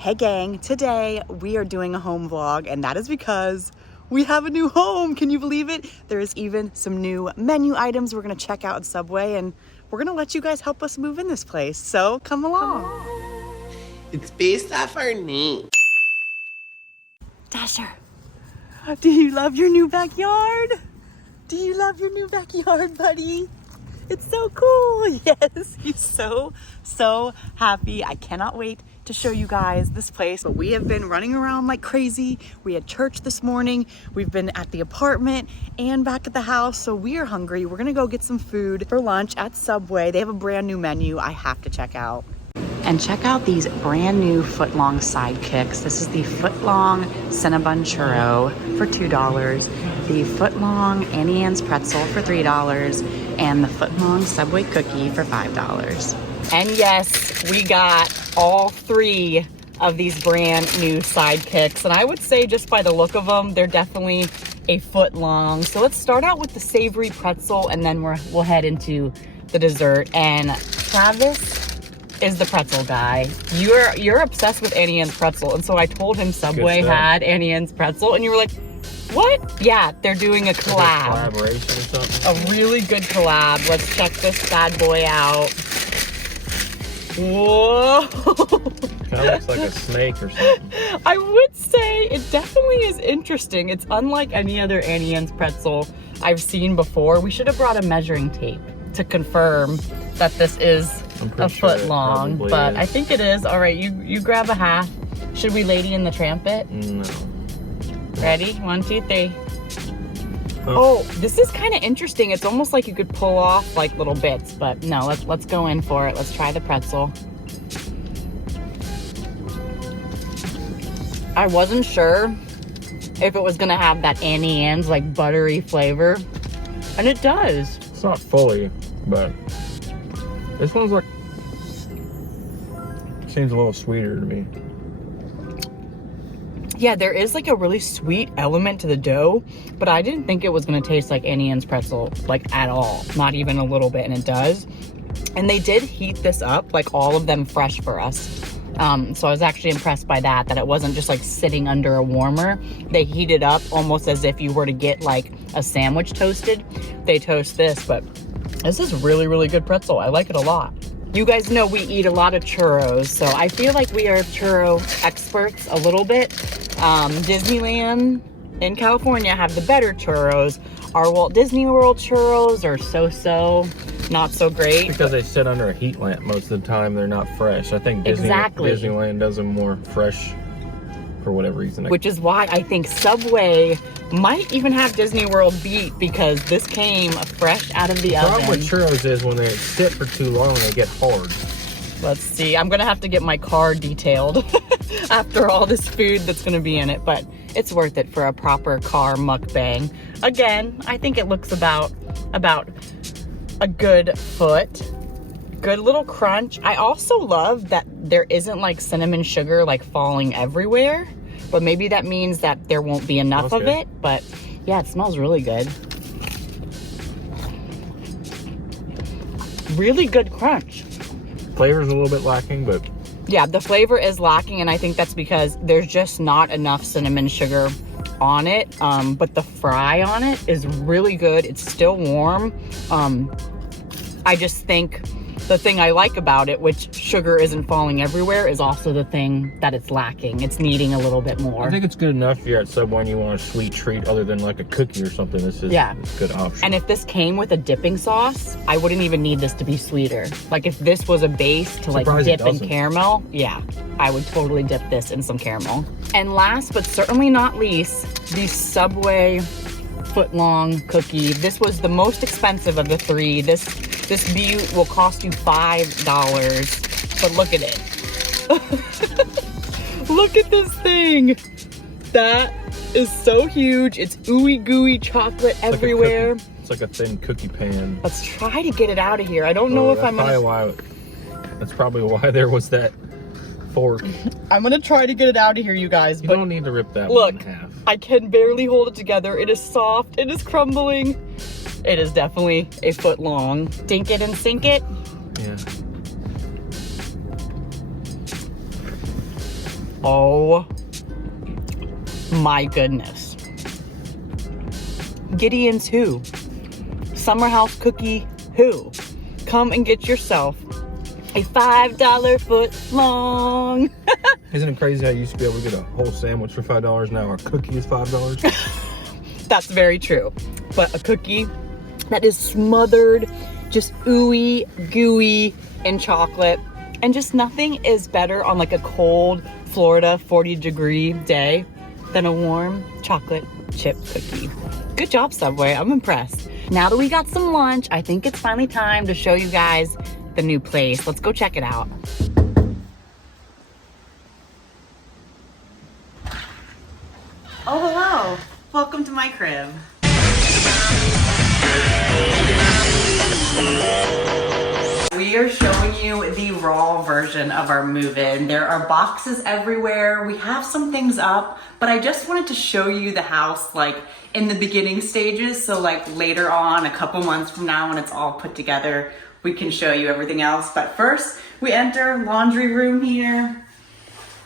Hey gang, today we are doing a home vlog, and that is because we have a new home. Can you believe it? There is even some new menu items we're gonna check out at Subway, and we're gonna let you guys help us move in this place. So come along. It's based off our name. Dasher, do you love your new backyard? Do you love your new backyard, buddy? It's so cool. Yes, he's so happy. I cannot wait to show you guys this place. But we have been running around like crazy. We had church this morning. We've been at the apartment and back at the house. So we are hungry. We're gonna go get some food for lunch at Subway. They have a brand new menu I have to check out. And check out these brand new Footlong Sidekicks. This is the Footlong Cinnabon Churro for $2, the Footlong Annie Ann's Pretzel for $3, and the Footlong Subway Cookie for $5. And yes, we got all three of these brand new Sidekicks. And I would say just by the look of them, they're definitely a foot long. So let's start out with the savory pretzel, and then we'll head into the dessert. And Travis is the pretzel guy. You're obsessed with Annie Ann's Pretzel, and so I told him Subway had Annie Ann's Pretzel, and you were like, what? Yeah, they're doing a collab. Collaboration or something? A really good collab. Let's check this bad boy out. Whoa! Kind of looks like a snake or something. I would say it definitely is interesting. It's unlike any other Annie Ann's Pretzel I've seen before. We should have brought a measuring tape to confirm that this is a foot long, but I think it is. All right, you grab a half. Should we Lady in the Tramp it? No. Ready? 1, 2, 3. Oh, this is kind of interesting. It's almost like you could pull off like little bits, but no, let's go in for it. Let's try the pretzel. I wasn't sure if it was gonna have that Annie Ann's like buttery flavor, and it does. It's not fully, but this one's like, seems a little sweeter to me. Yeah, there is like a really sweet element to the dough, but I didn't think it was gonna taste like Annie Ann's Pretzel, like at all, not even a little bit, and it does. And they did heat this up, like all of them fresh for us. So I was actually impressed by that it wasn't just like sitting under a warmer. They heat it up almost as if you were to get like a sandwich toasted. They toast this, but this is really, really good pretzel. I like it a lot. You guys know we eat a lot of churros, so I feel like we are churro experts a little bit. Disneyland in California have the better churros. Our Walt Disney World churros are so-so, not so great. Because they sit under a heat lamp most of the time. They're not fresh. I think Disneyland does them more fresh for whatever reason. Which is why I think Subway might even have Disney World beat, because this came fresh out of the oven. The problem with churros is when they sit for too long, they get hard. Let's see. I'm gonna have to get my car detailed after all this food that's gonna be in it, but it's worth it for a proper car mukbang. Again, I think it looks about a good foot. Good little crunch. I also love that there isn't like cinnamon sugar like falling everywhere, but maybe that means that there won't be enough of it. But yeah, it smells really good. Really good crunch. Flavor's a little bit lacking, but yeah, the flavor is lacking, and I think that's because there's just not enough cinnamon sugar on it. But the fry on it is really good. It's still warm. I just think the thing I like about it, which sugar isn't falling everywhere, is also the thing that it's lacking. It's needing a little bit more. I think it's good enough if you're at Subway and you want a sweet treat other than like a cookie or something. This is a good option. And if this came with a dipping sauce, I wouldn't even need this to be sweeter. Like if this was a base to like dip in caramel, yeah, I would totally dip this in some caramel. And last but certainly not least, the Subway Footlong cookie. This was the most expensive of the three. This beaut will cost you $5, but look at it. Look at this thing. That is so huge. It's ooey gooey chocolate everywhere. It's like a thin cookie pan. Let's try to get it out of here. I don't know if I'm gonna... That's probably why there was that fork. I'm gonna try to get it out of here, you guys. You don't need to rip that one in half. I can barely hold it together. It is soft. It is crumbling. It is definitely a foot long. Dink it and sink it. Yeah. Oh my goodness. Gideon's who? Summer house cookie who? Come and get yourself a $5 foot long. Isn't it crazy how you used to be able to get a whole sandwich for $5? Now our cookie is $5. That's very true. But a cookie that is smothered, just ooey, gooey in chocolate. And just nothing is better on like a cold Florida 40-degree day than a warm chocolate chip cookie. Good job, Subway. I'm impressed. Now that we got some lunch, I think it's finally time to show you guys the new place. Let's go check it out. Oh, hello. Welcome to my crib. We are showing you the raw version of our move-in. There are boxes everywhere. We have some things up, but I just wanted to show you the house like in the beginning stages. So like later on, a couple months from now when it's all put together, we can show you everything else. But first we enter laundry room here.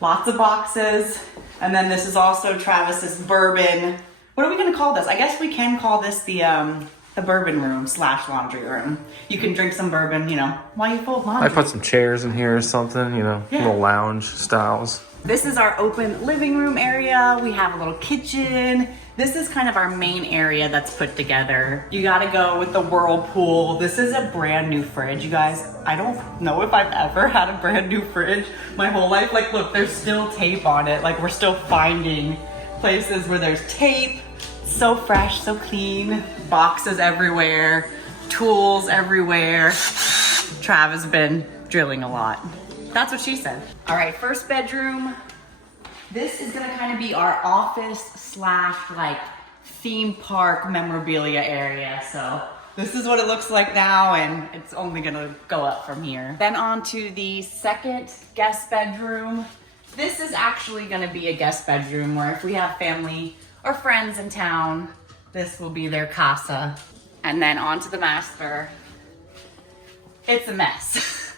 Lots of boxes. And then this is also Travis's bourbon. What are we gonna call this? I guess we can call this the bourbon room / laundry room. You can drink some bourbon, you know, while you fold laundry. I put some chairs in here or something, you know, little lounge styles. This is our open living room area. We have a little kitchen. This is kind of our main area that's put together. You gotta go with the whirlpool. This is a brand new fridge, you guys. I don't know if I've ever had a brand new fridge my whole life. Like, look, there's still tape on it. Like, we're still finding places where there's tape. So fresh, so clean. Boxes everywhere, tools everywhere. Trav has been drilling a lot. That's what she said. All right, first bedroom. This is gonna kind of be our office / like theme park memorabilia area. So this is what it looks like now, and it's only gonna go up from here. Then on to the second guest bedroom. This is actually gonna be a guest bedroom where if we have family or friends in town, this will be their casa. And then on to the master. It's a mess.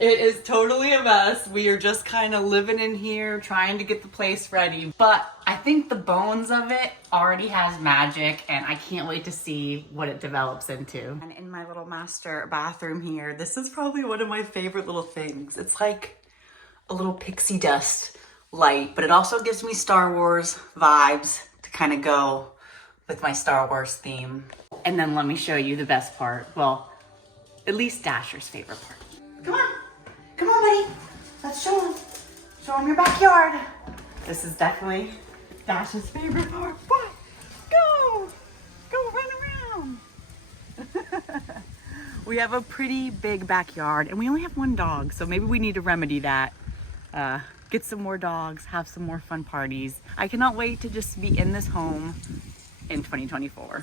It is totally a mess. We are just kind of living in here, trying to get the place ready. But I think the bones of it already has magic, and I can't wait to see what it develops into. And in my little master bathroom here, this is probably one of my favorite little things. It's like a little pixie dust light, but it also gives me Star Wars vibes to kind of go with my Star Wars theme. And then let me show you the best part. Well, at least Dasher's favorite part. Come on. Come on, buddy. Let's show him. Show him your backyard. This is definitely Dash's favorite part. What? Go. Go run around. We have a pretty big backyard, and we only have one dog, so maybe we need to remedy that. Get some more dogs, have some more fun parties. I cannot wait to just be in this home in 2024.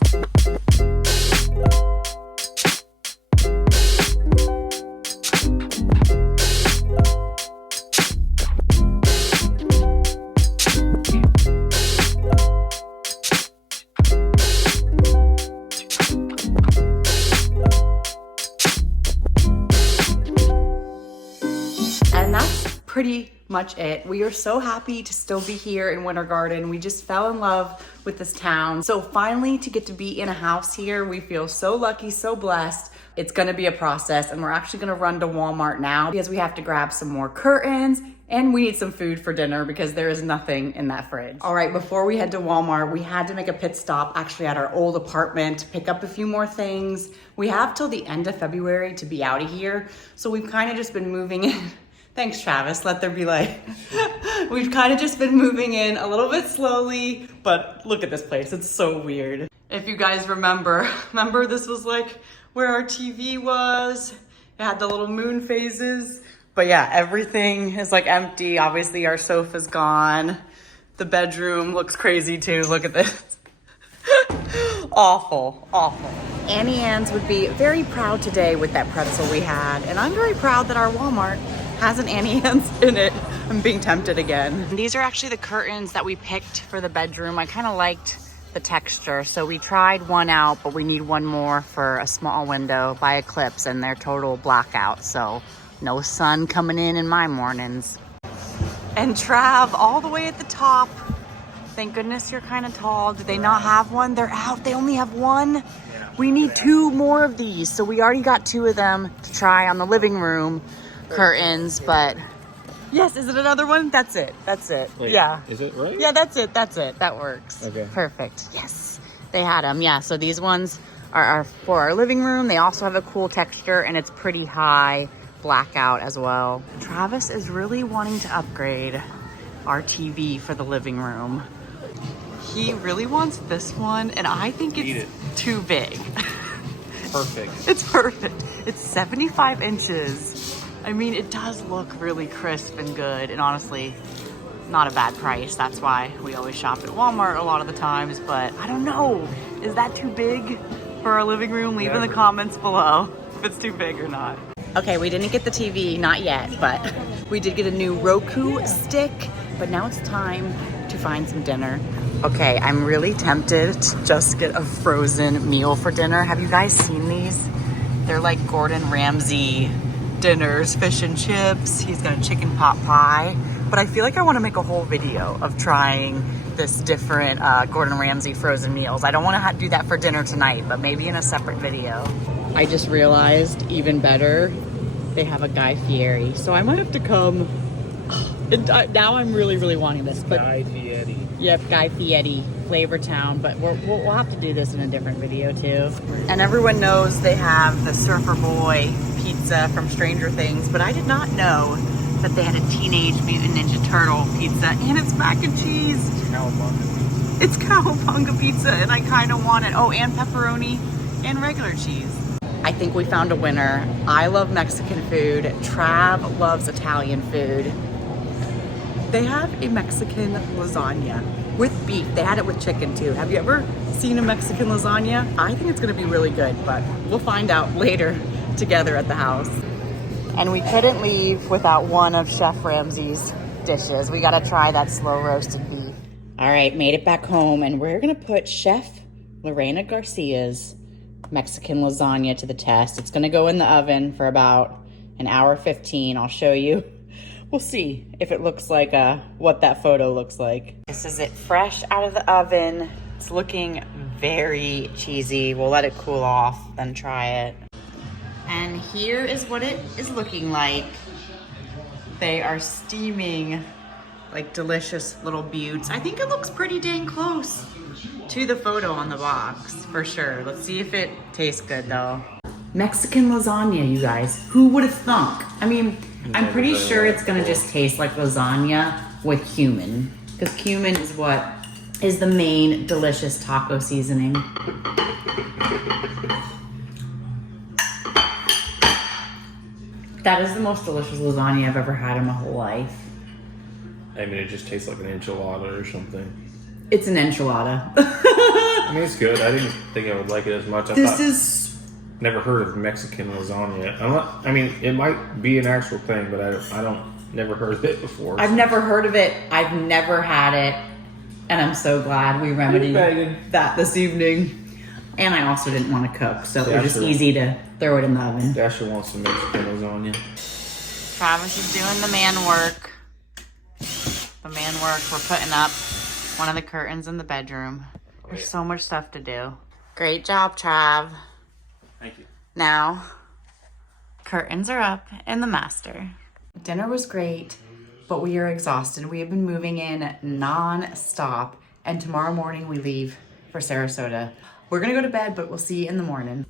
And that's pretty much it. We are so happy to still be here in Winter Garden. We just fell in love with this town. So finally to get to be in a house here, we feel so lucky, so blessed. It's gonna be a process, and we're actually gonna run to Walmart now because we have to grab some more curtains and we need some food for dinner because there is nothing in that fridge. All right, before we head to Walmart, we had to make a pit stop actually at our old apartment to pick up a few more things. We have till the end of February to be out of here. So we've kind of just been moving in. Thanks, Travis. Let there be light. We've kind of just been moving in a little bit slowly, but look at this place. It's so weird. If you guys remember this was like where our TV was. It had the little moon phases. But yeah, everything is like empty. Obviously our sofa's gone. The bedroom looks crazy too. Look at this. Awful, awful. Annie Ann's would be very proud today with that pretzel we had. And I'm very proud that our Walmart has an Annie Ann's in it. I'm being tempted again. These are actually the curtains that we picked for the bedroom. I kind of liked the texture. So we tried one out, but we need one more for a small window by Eclipse, and they're total blackout. So no sun coming in my mornings. And Trav all the way at the top. Thank goodness you're kind of tall. Did they not have one? They're out. They only have one. We need 2 more of these. So we already got 2 of them to try on the living room curtains, but yes, is it another one? That's it. That's it. Wait, yeah. Is it right? Yeah, that's it. That's it. That works. Okay. Perfect. Yes. They had them. Yeah. So these ones are for our living room. They also have a cool texture and it's pretty high blackout as well. Travis is really wanting to upgrade our TV for the living room. He really wants this one and I think it's too big. Perfect. It's perfect. It's 75 inches. I mean, it does look really crisp and good and honestly, not a bad price. That's why we always shop at Walmart a lot of the times, but I don't know. Is that too big for our living room? Leave in the comments below if it's too big or not. Okay, we didn't get the TV, not yet, but we did get a new Roku stick, but now it's time to find some dinner. Okay, I'm really tempted to just get a frozen meal for dinner. Have you guys seen these? They're like Gordon Ramsay dinners, fish and chips. He's got a chicken pot pie. But I feel like I want to make a whole video of trying this different Gordon Ramsay frozen meals. I don't want to do that for dinner tonight, but maybe in a separate video. I just realized, even better, they have a Guy Fieri. So I might have to come. Now I'm really, really wanting this. But Guy Fieri. Yep, Guy Fieri, Flavortown. But we'll have to do this in a different video too. And everyone knows they have the Surfer Boy pizza from Stranger Things, but I did not know that they had a Teenage Mutant Ninja Turtle pizza, and it's mac and cheese. Cowabunga. It's cowabunga pizza, and I kind of want it. Oh, and pepperoni and regular cheese. I think we found a winner. I love Mexican food. Trav loves Italian food. They have a Mexican lasagna with beef. They had it with chicken too. Have you ever seen a Mexican lasagna? I think it's gonna be really good, but we'll find out later together at the house. And we couldn't leave without one of Chef Ramsay's dishes. We gotta try that slow roasted beef. All right, made it back home, and we're gonna put Chef Lorena Garcia's Mexican lasagna to the test. It's gonna go in the oven for about an hour 15. I'll show you. We'll see if it looks like what that photo looks like. This is it fresh out of the oven. It's looking very cheesy. We'll let it cool off, then try it. And here is what it is looking like. They are steaming like delicious little buttes. I think it looks pretty dang close to the photo on the box, for sure. Let's see if it tastes good though. Mexican lasagna, you guys. Who would have thunk? I mean, I'm pretty sure it's gonna just taste like lasagna with cumin, because cumin is what is the main delicious taco seasoning. That is the most delicious lasagna I've ever had in my whole life. I mean, it just tastes like an enchilada or something. It's an enchilada. I mean, it's good. I didn't think I would like it as much. Never heard of Mexican lasagna. I mean, it might be an actual thing, but never heard of it before. I've never heard of it. I've never had it. And I'm so glad we remedied that this evening. And I also didn't want to cook, so it was just easy to throw it in the oven. Dasher wants some Mexican lasagna. Travis is doing the man work. We're putting up one of the curtains in the bedroom. There's so much stuff to do. Great job, Trav. Thank you. Now, curtains are up in the master. Dinner was great, but we are exhausted. We have been moving in non-stop, and tomorrow morning we leave for Sarasota. We're gonna go to bed, but we'll see you in the morning.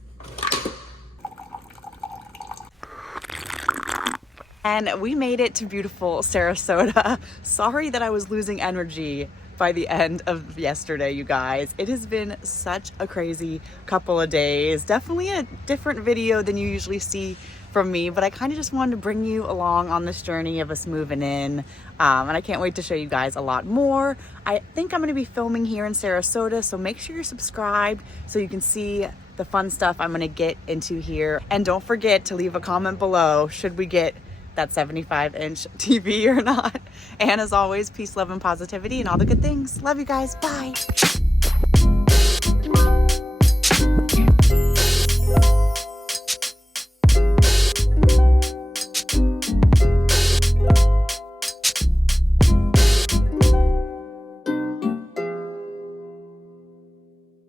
And we made it to beautiful Sarasota. Sorry that I was losing energy by the end of yesterday, you guys. It has been such a crazy couple of days. Definitely a different video than you usually see from me, but I kind of just wanted to bring you along on this journey of us moving in. And I can't wait to show you guys a lot more. I think I'm gonna be filming here in Sarasota, so make sure you're subscribed so you can see the fun stuff I'm gonna get into here. And don't forget to leave a comment below, should we get that 75-inch TV or not? And as always, peace, love, and positivity and all the good things. Love you guys, bye.